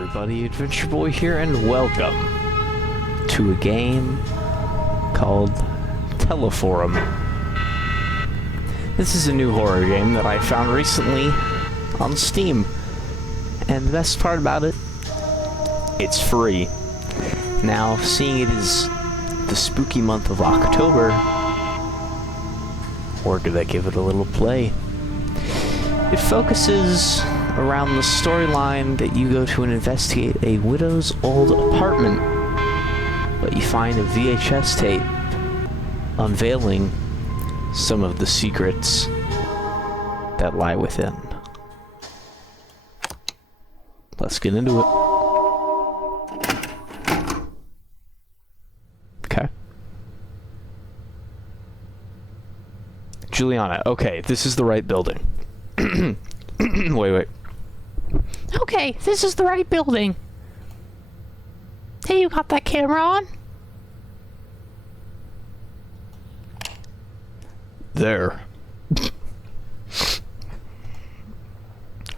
everybody, Adventure Boy here, and welcome to a game called TELEFORUM. This is a new horror game that I found recently on Steam, and the best part about it, it's free. Now, seeing it is the spooky month of October, we're gonna give it a little play. It focuses around the storyline that you go to and investigate a widow's old apartment, but you find a VHS tape unveiling some of the secrets that lie within. Let's get into it. Okay. Juliana, okay, this is the right building. Wait. Okay, this is the right building. Hey, you got that camera on? There.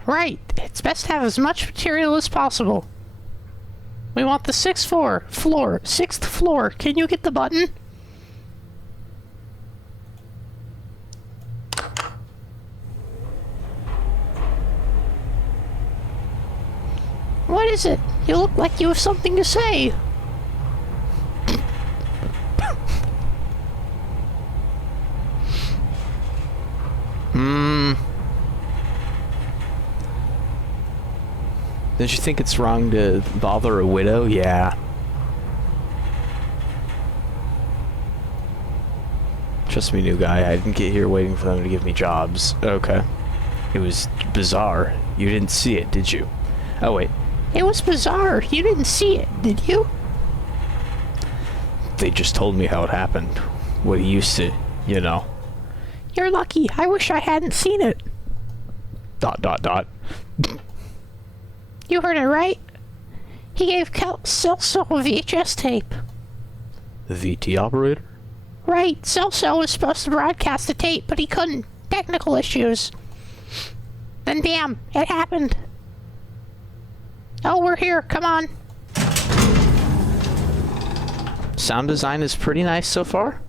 Right, it's best to have as much material as possible. We want the sixth floor. Can you get the button? What is it? You look like you have something to say. Don't you think it's wrong to bother a widow? Yeah. Trust me, new guy, I didn't get here waiting for them to give me jobs. Okay. It was bizarre. You didn't see it, did you? Oh, wait. It was bizarre. You didn't see it, did you? They just told me how it happened. What he used to, you know. You're lucky. I wish I hadn't seen it. ... You heard it right. He gave Celso a VHS tape. The VT operator? Right. Celso was supposed to broadcast the tape, but he couldn't. Technical issues. Then bam, it happened. Oh, we're here. Come on. Sound design is pretty nice so far.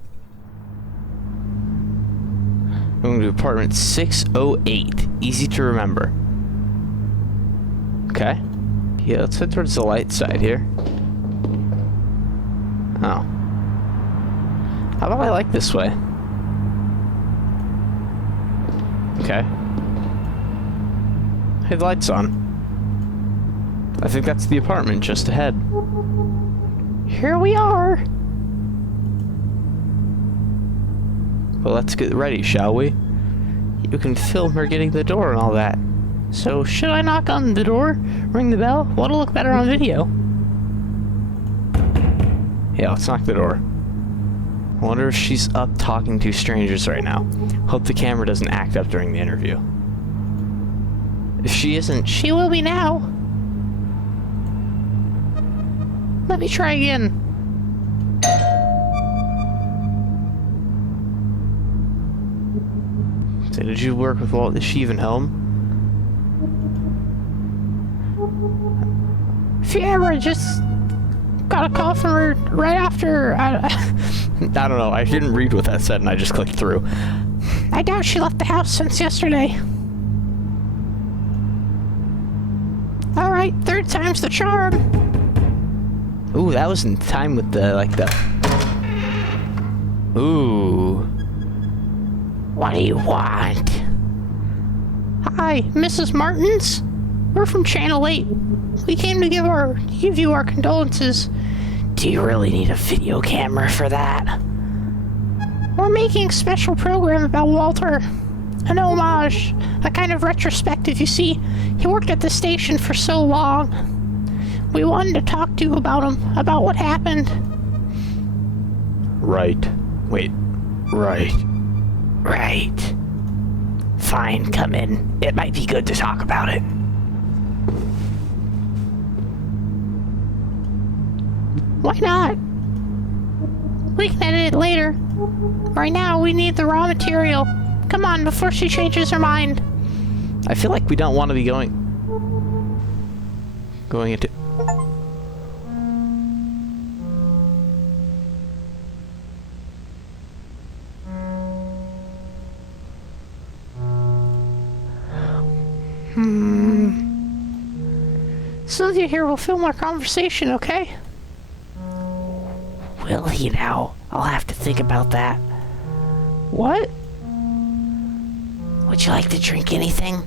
I'm going to apartment 608. Easy to remember. Okay. Yeah, let's head towards the light side here. Oh. How about I like this way? Okay. Hey, the light's on. I think that's the apartment just ahead. Here we are. Well, let's get ready, shall we? You can film her getting the door and all that. So, should I knock on the door? Ring the bell? What'll look better on video? Yeah, let's knock the door. I wonder if she's up talking to strangers right now. Hope the camera doesn't act up during the interview. If she isn't... She will be now. Let me try again. So did you work with Walt? Is she even home? Fiera just got a call from her right after. I don't know. I didn't read what that said and I just clicked through. I doubt she left the house since yesterday. Alright, third time's the charm. Ooh, that was in time with the, like, the... Ooh. What do you want? Hi, Mrs. Martins? We're from Channel 8. We came to give you our condolences. Do you really need a video camera for that? We're making a special program about Walter. An homage. A kind of retrospective, you see. He worked at the station for so long. We wanted to talk to you about him, about what happened. Right. Wait. Right. Right. Fine, come in. It might be good to talk about it. Why not? We can edit it later. Right now, we need the raw material. Come on, before she changes her mind. I feel like we don't want to be going... Going into... Sylvia here will film our conversation, okay? Will he now? I'll have to think about that. What? Would you like to drink anything?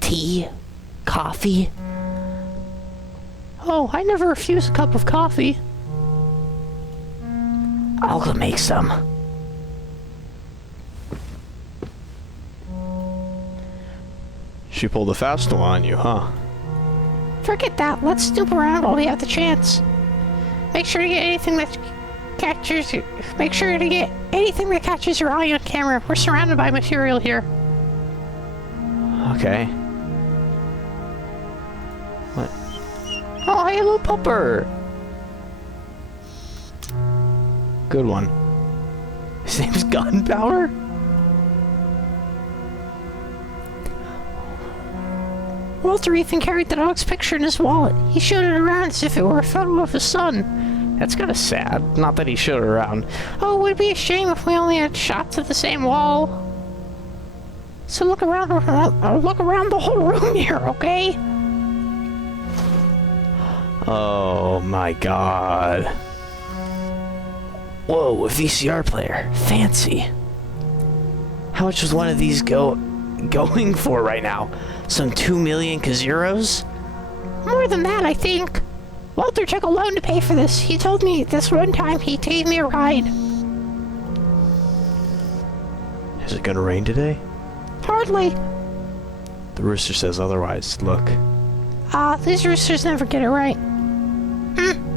Tea? Coffee? Oh, I never refuse a cup of coffee. I'll go make some. She pulled a fast one on you, huh? Forget that. Let's snoop around while we have the chance. Make sure to get anything that catches your... Make sure to get anything that catches your eye on camera. We're surrounded by material here. Okay. What? Oh, hey, little pupper! Good one. His name's Gunpowder? Walter Ethan carried the dog's picture in his wallet. He showed it around as if it were a photo of his son. That's kind of sad. Not that he showed it around. Oh, it would be a shame if we only had shots of the same wall. So look around the whole room here, okay? Oh my god. Whoa, a VCR player. Fancy. How much was one of these going for right now? Some 2 million Kazuros? More than that, I think. Walter took a loan to pay for this. He told me this one time he gave me a ride. Is it gonna rain today? Hardly. The rooster says otherwise. Look. These roosters never get it right.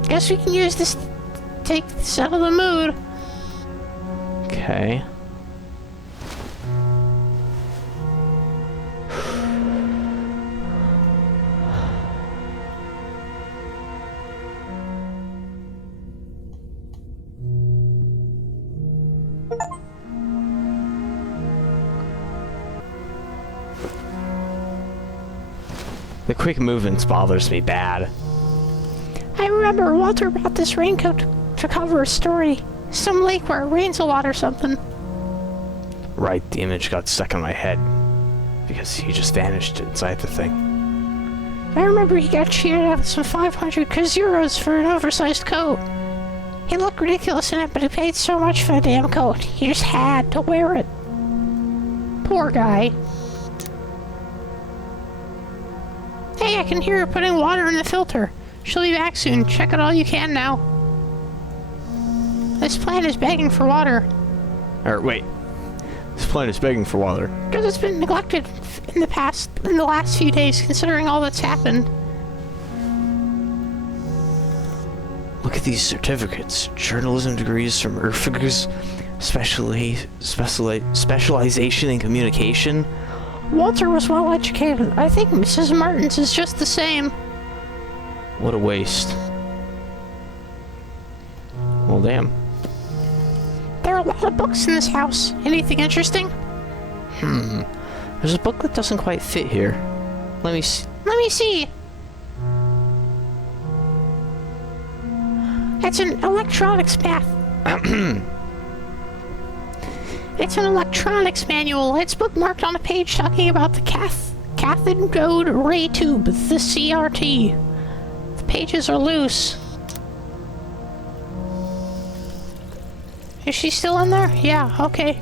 Guess we can use this to take this out of the mood. Okay. The quick movements bothers me bad. I remember Walter brought this raincoat to cover a story. Some lake where it rains a lot or something. Right, the image got stuck in my head. Because he just vanished inside the thing. I remember he got cheated out of some 500 Kazuros for an oversized coat. He looked ridiculous in it, but he paid so much for the damn coat. He just had to wear it. Poor guy. Hey, I can hear her putting water in the filter. She'll be back soon. Check it all you can now. This plant is begging for water. Or wait. This plant is begging for water. Because it's been neglected in the last few days, considering all that's happened. Look at these certificates. Journalism degrees from Erfigers, specialization in communication. Walter was well educated. I think Mrs. Martin's is just the same. What a waste. Well, damn. There are a lot of books in this house. Anything interesting? There's a book that doesn't quite fit here. Let me see. Let me see. It's an electronics math. It's an electronics manual. It's bookmarked on a page talking about the cathode ray tube, the CRT. The pages are loose. Is she still in there? Yeah, okay.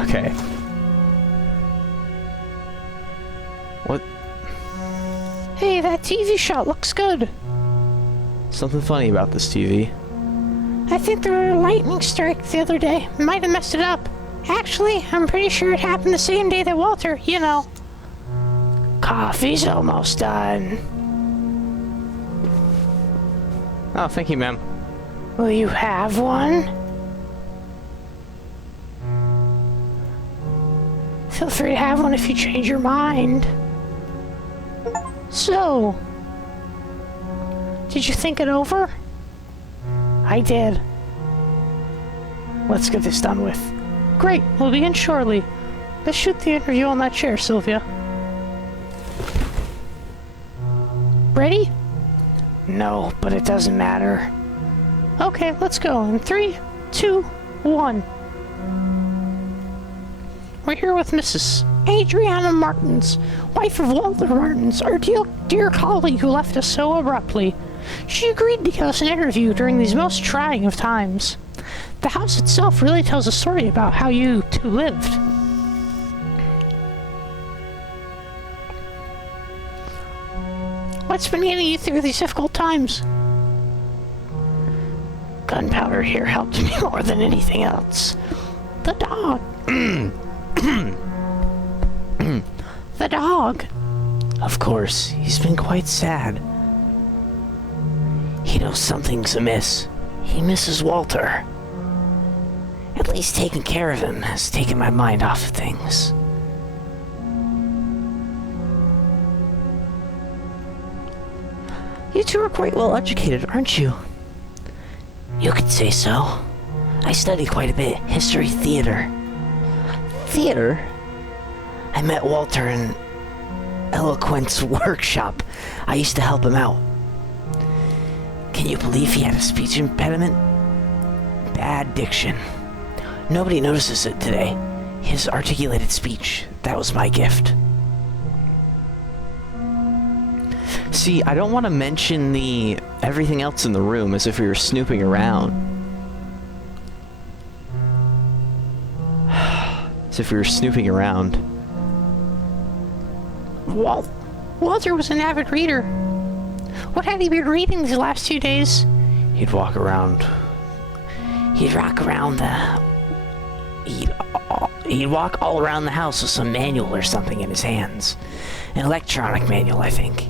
Okay. What? Hey, that TV shot looks good. Something funny about this TV. I think there were a lightning strike the other day. Might have messed it up. Actually, I'm pretty sure it happened the same day that Walter, you know. Coffee's almost done. Oh, thank you, ma'am. Will you have one? Feel free to have one if you change your mind. So, did you think it over? I did. Let's get this done with. Great, we'll begin shortly. Let's shoot the interview on that chair, Sylvia. Ready? No, but it doesn't matter. Okay, let's go. In 3, 2, 1. We're here with Mrs. Adriana Martins, wife of Walter Martins, our dear colleague who left us so abruptly. She agreed to give us an interview during these most trying of times. The house itself really tells a story about how you two lived. What's been getting you through these difficult times? Gunpowder here helped me more than anything else. The dog. The dog. Of course, he's been quite sad. He knows something's amiss. He misses Walter. At least taking care of him has taken my mind off of things. You two are quite well educated, aren't you? You could say so. I studied quite a bit. History, theater. Theater? I met Walter in eloquence workshop. I used to help him out. Can you believe he had a speech impediment? Bad diction. Nobody notices it today. His articulated speech, that was my gift. See, I don't want to mention the everything else in the room as if we were snooping around. As if we were snooping around. Walter was an avid reader. What had he been reading these last 2 days? He'd rock around He'd walk all around the house with some manual or something in his hands. An electronic manual, I think.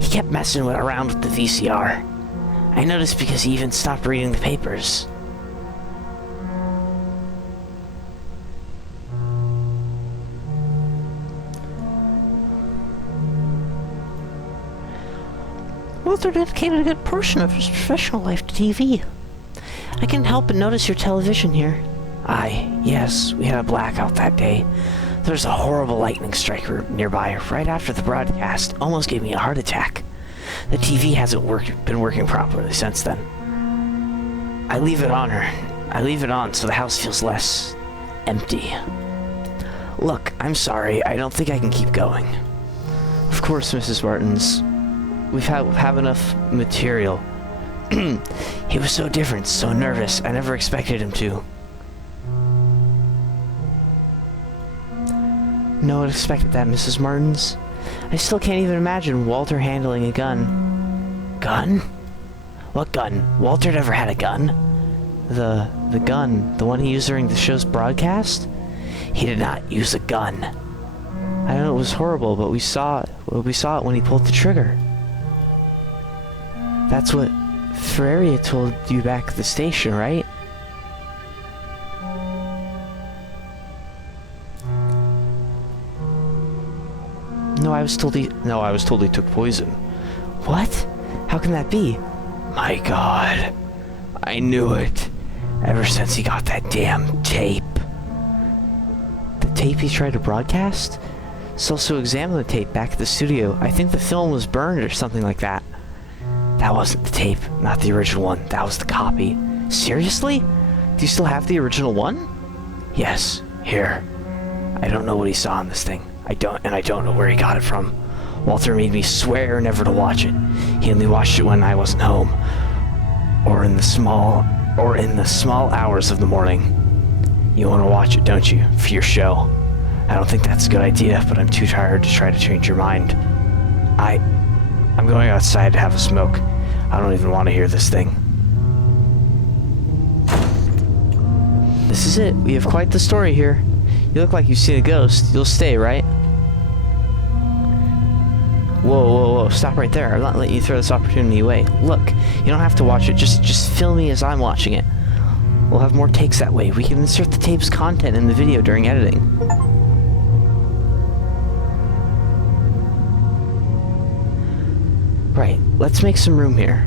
He kept messing around with the VCR. I noticed because he even stopped reading the papers. Walter dedicated a good portion of his professional life to TV. I can't help but notice your television here. Aye, yes, we had a blackout that day. There was a horrible lightning strike nearby right after the broadcast. Almost gave me a heart attack. The TV hasn't been working properly since then. I leave it on so the house feels less empty. Look, I'm sorry, I don't think I can keep going. Of course, Mrs. Martins. We have enough material. He was so different, so nervous. I never expected him to. No one expected that, Mrs. Martins. I still can't even imagine Walter handling a gun. Gun? What gun? Walter never had a gun. The gun, the one he used during the show's broadcast? He did not use a gun. I know it was horrible, but we saw it when he pulled the trigger. That's what Ferreria told you back at the station, right? No, I was told he took poison. What? How can that be? My God. I knew it. Ever since he got that damn tape. The tape he tried to broadcast? So examine the tape back at the studio. I think the film was burned or something like that. That wasn't the tape, not the original one. That was the copy. Seriously? Do you still have the original one? Yes, here. I don't know what he saw in this thing. I don't know where he got it from. Walter made me swear never to watch it. He only watched it when I wasn't home. Or in the small hours of the morning. You want to watch it, don't you? For your show. I don't think that's a good idea, but I'm too tired to try to change your mind. I'm going outside to have a smoke. I don't even want to hear this thing. This is it. We have quite the story here. You look like you've seen a ghost. You'll stay, right? Whoa. Stop right there. I'm not letting you throw this opportunity away. Look, you don't have to watch it. Just film me as I'm watching it. We'll have more takes that way. We can insert the tape's content in the video during editing. Right, let's make some room here.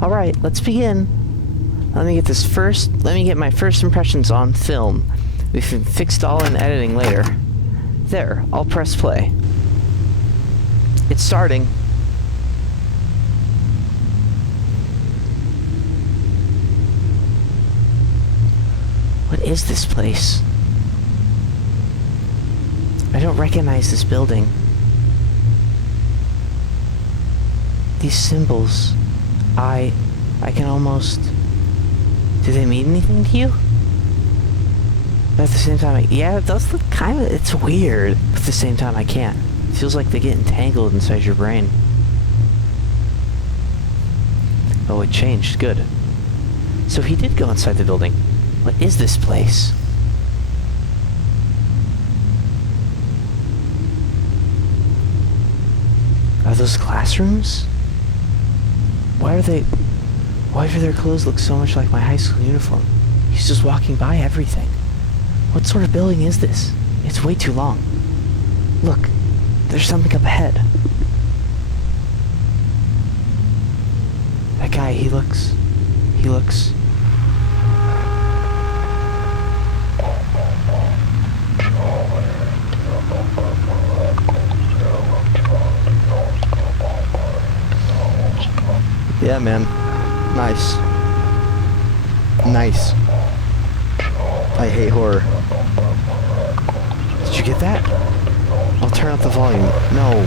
Alright, let's begin. Let me get my first impressions on film. We can fix it all in editing later. There, I'll press play. It's starting. What is this place? I don't recognize this building. These symbols, I can almost... Do they mean anything to you? But at the same time, yeah, it does look kind of... It's weird. But at the same time, I can't. It feels like they get entangled inside your brain. Oh, it changed. Good. So he did go inside the building. What is this place? Are those classrooms? Why do their clothes look so much like my high school uniform? He's just walking by everything. What sort of building is this? It's way too long. Look, there's something up ahead. That guy, he looks... Yeah, man. Nice. Nice. I hate horror. Did you get that? I'll turn up the volume. No.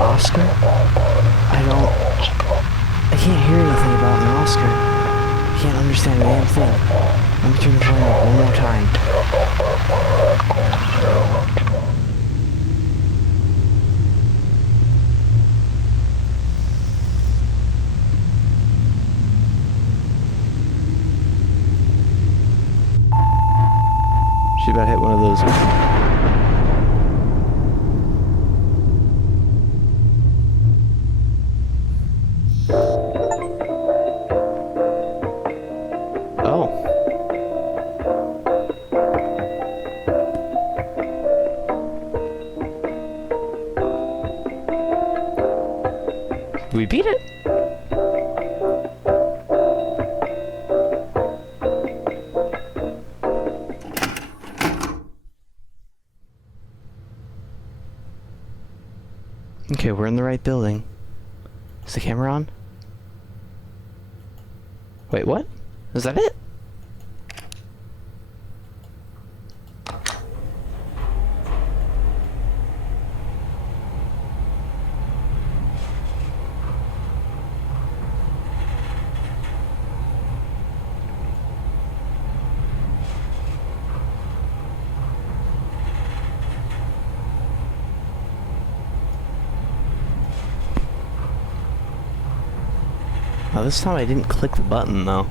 Oscar? I can't hear anything about an Oscar. I can't understand a damn thing. Let me turn the volume up one more time. She about hit one of those. We beat it. Okay, we're in the right building. Is the camera on? Wait, what? Is that it? Oh, this time I didn't click the button, though.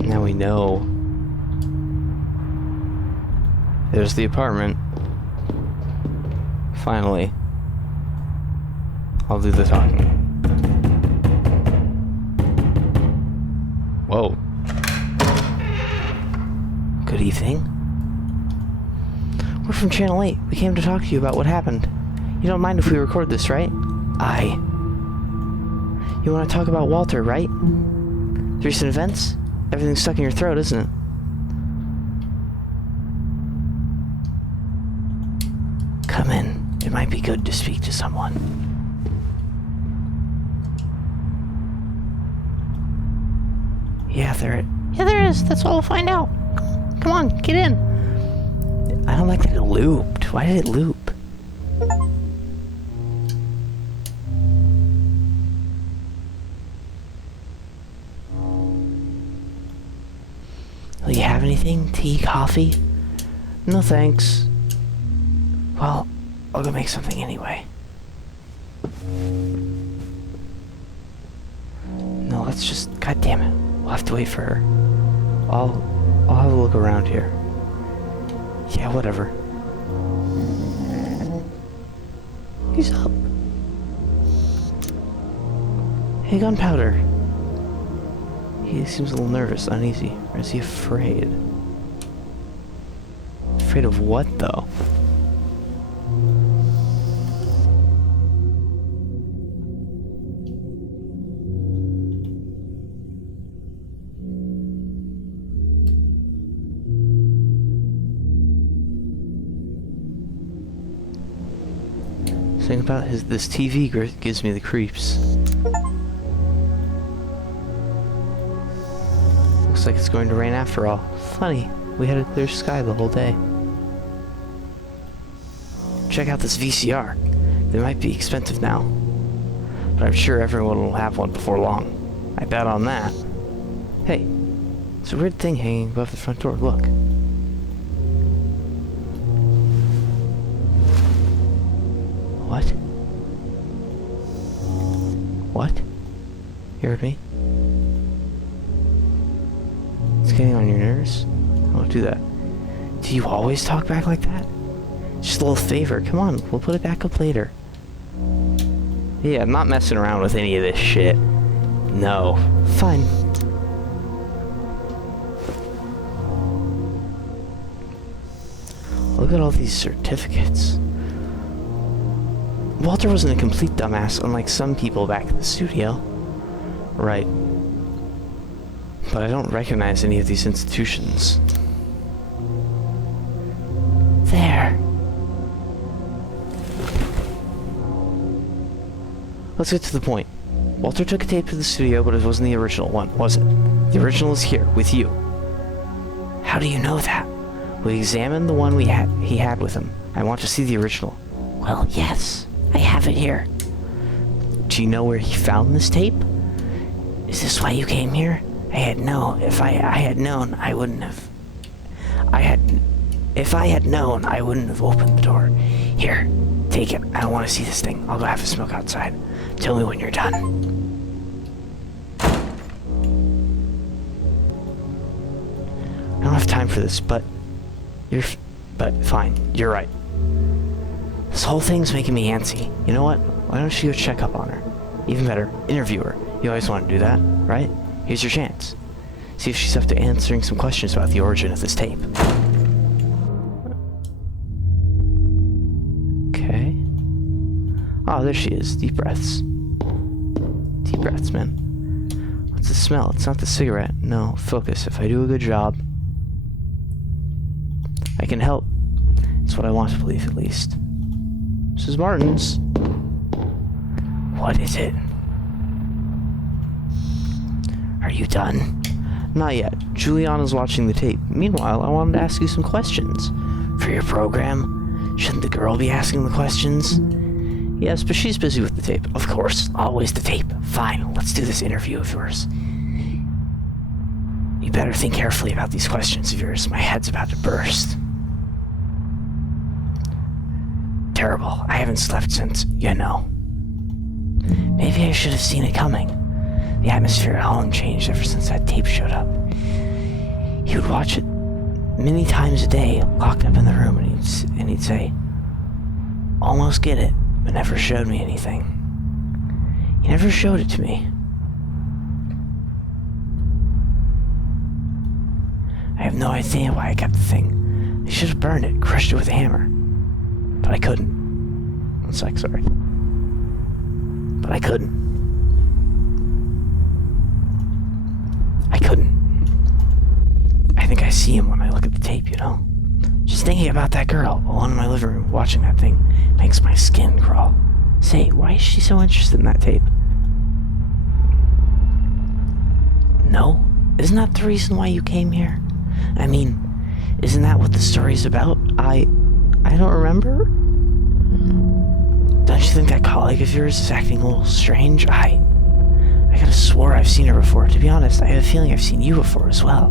Now we know. There's the apartment. Finally. I'll do the talking. Whoa. Good evening. We're from Channel 8. We came to talk to you about what happened. You don't mind if we record this, right? Aye. You want to talk about Walter, right? The recent events? Everything's stuck in your throat, isn't it? Come in. It might be good to speak to someone. Yeah, there is. That's what we'll find out. Come on, get in. I don't like that it looped. Why did it loop? Will you have anything? Tea, coffee? No thanks. Well, I'll go make something anyway. No, let's just... God damn it. We'll have to wait for her. I'll have a look around here. Yeah, whatever. He's up. Hey, Gunpowder. He seems a little nervous, uneasy. Or is he afraid? Afraid of what, though? Something about this TV gives me the creeps. Looks like it's going to rain after all. Funny, we had a clear sky the whole day. Check out this VCR. They might be expensive now, but I'm sure everyone will have one before long. I bet on that. Hey, it's a weird thing hanging above the front door. Look. What? What? You heard me? It's getting on your nerves? I won't do that. Do you always talk back like that? Just a little favor. Come on, we'll put it back up later. Yeah, I'm not messing around with any of this shit. No. Fine. Look at all these certificates. Walter wasn't a complete dumbass, unlike some people back at the studio. Right. But I don't recognize any of these institutions. There. Let's get to the point. Walter took a tape to the studio, but it wasn't the original one, was it? The original is here, with you. How do you know that? We examined the one he had with him. I want to see the original. Well, yes. I have it here. Do you know where he found this tape? Is this why you came here? If I had known, I wouldn't have. If I had known, I wouldn't have opened the door. Here, take it. I don't want to see this thing. I'll go have a smoke outside. Tell me when you're done. I don't have time for this, but fine. You're right. This whole thing's making me antsy. You know what? Why don't you go check up on her? Even better, interview her. You always want to do that, right? Here's your chance. See if she's up to answering some questions about the origin of this tape. Okay. Oh, there she is. Deep breaths. Deep breaths, man. What's the smell? It's not the cigarette. No, focus. If I do a good job, I can help. It's what I want to believe, at least. Mrs. Martins. What is it? Are you done? Not yet. Juliana's watching the tape. Meanwhile, I wanted to ask you some questions. For your program? Shouldn't the girl be asking the questions? Yes, but she's busy with the tape. Of course. Always the tape. Fine, let's do this interview of yours. You better think carefully about these questions of yours. My head's about to burst. Terrible. I haven't slept since, you know. Maybe I should have seen it coming. The atmosphere at home changed ever since that tape showed up. He would watch it many times a day, locked up in the room, and he'd say, almost get it, but never showed me anything. He never showed it to me. I have no idea why I kept the thing. I should have burned it, crushed it with a hammer. But I couldn't. One sec, sorry. But I couldn't. I think I see him when I look at the tape, you know? Just thinking about that girl alone in my living room watching that thing makes my skin crawl. Say, why is she so interested in that tape? No? Isn't that the reason why you came here? I mean, isn't that what the story's about? I don't remember. Don't you think that colleague of yours is acting a little strange? I could have swore I've seen her before. To be honest, I have a feeling I've seen you before as well.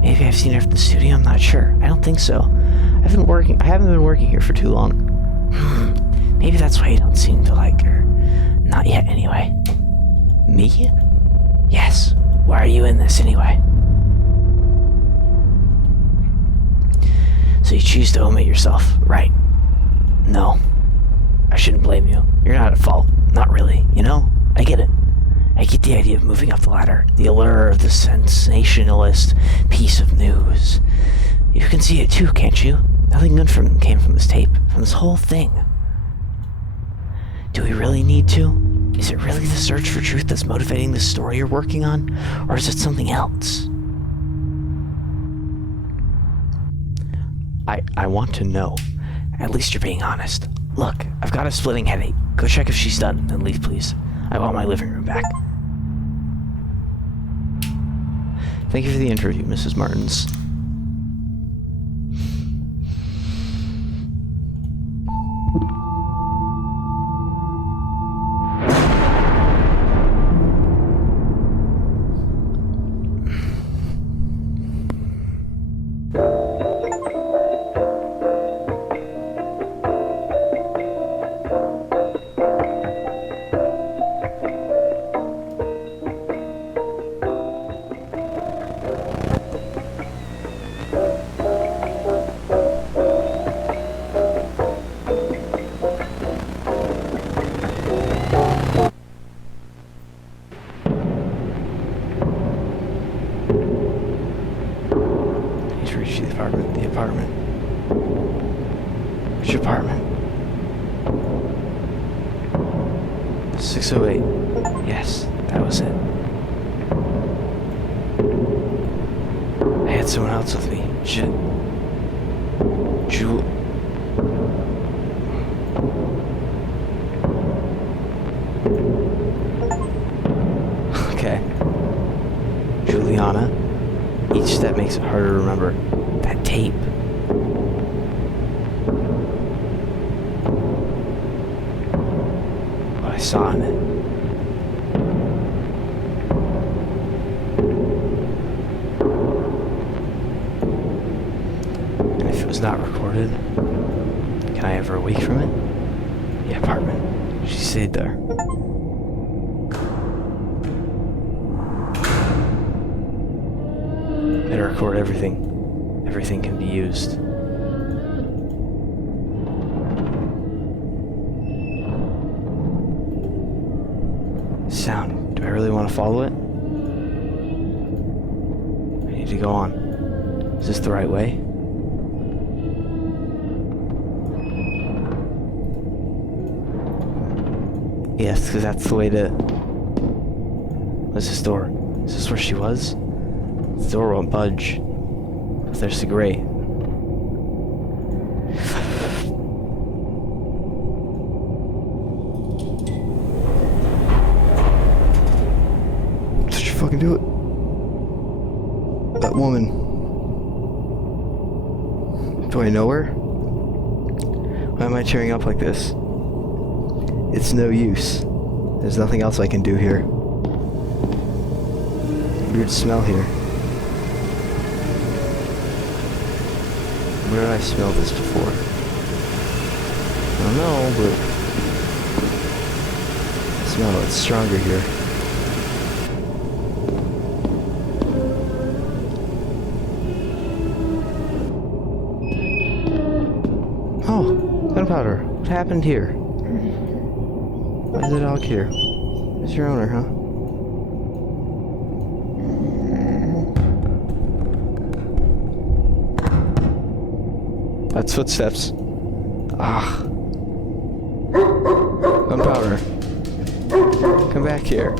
Maybe I've seen her at the studio, I'm not sure. I don't think so. I haven't been working here for too long. Maybe that's why you don't seem to like her. Not yet, anyway. Me? Yes. Why are you in this, anyway? So you choose to omit yourself, right? No. I shouldn't blame you. You're not at fault. Not really, you know? I get it. I get the idea of moving up the ladder. The allure of the sensationalist piece of news. You can see it too, can't you? Nothing good came from this tape. From this whole thing. Do we really need to? Is it really the search for truth that's motivating the story you're working on? Or is it something else? I want to know. At least you're being honest. Look, I've got a splitting headache. Go check if she's done, then leave, please. I want my living room back. Thank you for the interview, Mrs. Martins. The apartment. Which apartment? 608. Yes, that was it. I had someone else with me. Jewel. Okay. Juliana. Each step makes it harder to remember. That tape. What I saw in it. And if it was not recorded, can I ever wake from it? The apartment. She stayed there. Better record everything. Everything can be used. Sound. Do I really want to follow it? I need to go on. Is this the right way? Yes, because that's the way to... What's this door? Is this where she was? The door won't budge. There's the grate. Did you fucking do it? That woman. Do I know her? Why am I tearing up like this? It's no use. There's nothing else I can do here. Weird smell here. Where did I smell this before? I don't know, but I smell it's stronger here. Oh, gunpowder. What happened here? Why is the dog here? Where's your owner, huh? That's footsteps. Ah. Gunpowder. Come back here.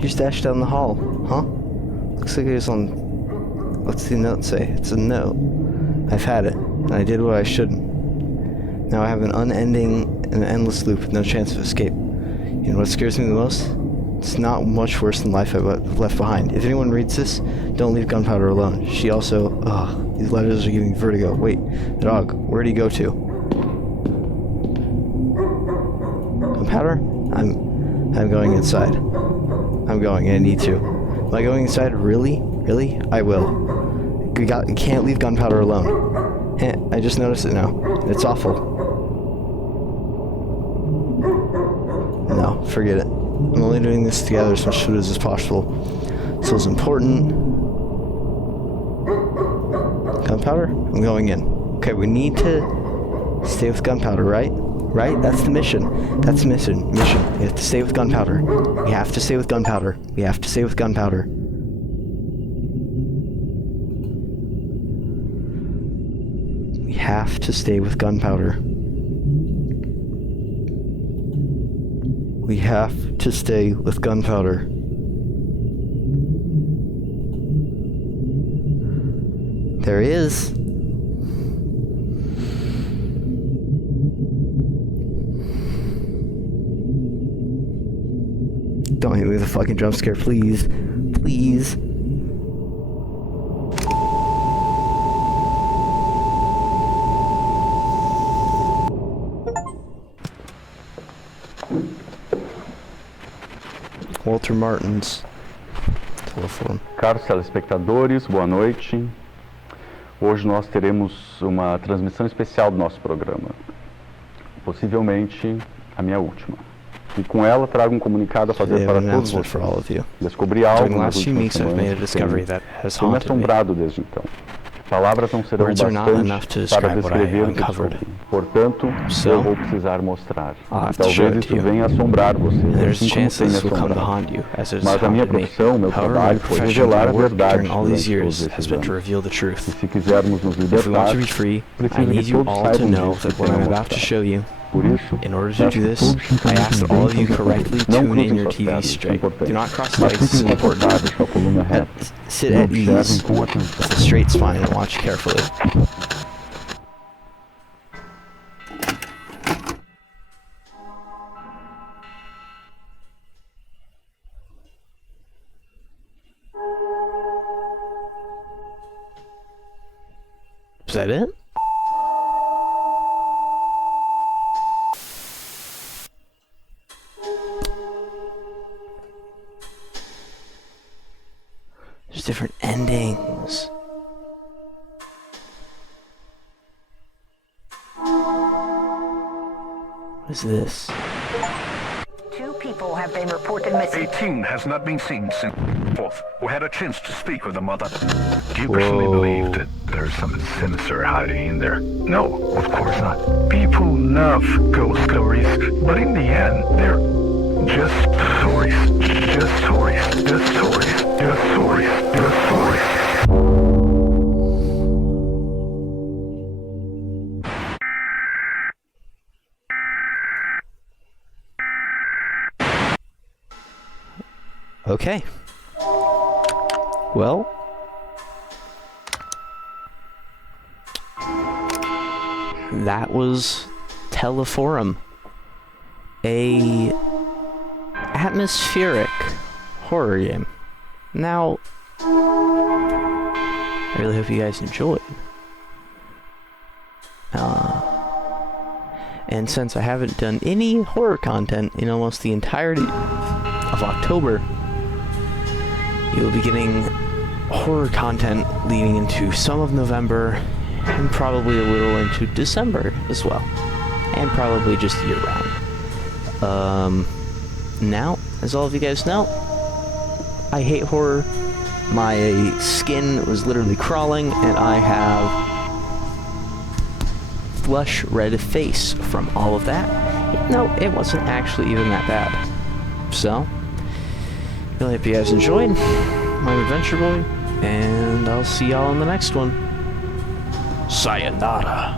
You're stashed down the hall, huh? Looks like it was on... What's the note say? It's a note. I've had it, and I did what I shouldn't. Now I have an unending and endless loop with no chance of escape. You know what scares me the most? It's not much worse than life I left behind. If anyone reads this, don't leave gunpowder alone. She also... these letters are giving me vertigo. Wait, the dog, where'd he go to? Gunpowder? I'm going inside. I'm going, I need to. Am I going inside? Really? Really? I will. You can't leave gunpowder alone. I just noticed it now. It's awful. No, forget it. I'm only doing this to gather as much food as possible. So it's important. Gunpowder? I'm going in. Okay, we need to stay with gunpowder, right? Right? That's the mission. That's the mission. We have to stay with gunpowder. We have to stay with gunpowder. We have to stay with gunpowder. We have to stay with gunpowder. We have to stay with gunpowder. There he is. Don't hit me with a fucking jump scare, please. Please. Walter Martins. Teleforum. Caros telespectadores, boa noite. Hoje nós teremos uma transmissão especial do nosso programa. Possivelmente a minha última. E com ela trago um comunicado a fazer para todos vocês. Descobri algo nas últimas semanas que tem me assombrado desde então. Palavras não serão bastantes para descrever o que descobri. Portanto, eu vou precisar mostrar. Talvez isso venha assombrar vocês, assim como tem me assombrado. Mas a minha profissão, meu trabalho, foi revelar a verdade durante todos esses anos. E se quisermos nos libertar, preciso que todos saibam disso que tenho mostrado. Por isso, in order to do this, I ask that all of you correctly tune in your TV straight. Do not cross legs, this is important. Sit at ease with a straight spine and watch carefully. Is that it? There's different endings. What is this? 2 people have been reported missing. 18 has not been seen since 4th. We had a chance to speak with the mother. Do you personally believe that there's something sinister hiding in there? No, of course not. People love ghost stories, but in the end, they're just stories. Just stories. Just stories. Just stories. Just stories. Okay. Well, that was Teleforum, a atmospheric horror game. Now, I really hope you guys enjoyed. And since I haven't done any horror content in almost the entirety of October, you'll be getting horror content leading into some of November and probably a little into December as well, and probably just year-round. Now, as all of you guys know, I hate horror. My skin was literally crawling, and I have flush red face from all of that. No, it wasn't actually even that bad. So, really hope you guys enjoyed. I'm Adventure Boy, and I'll see y'all in the next one. Sayonara.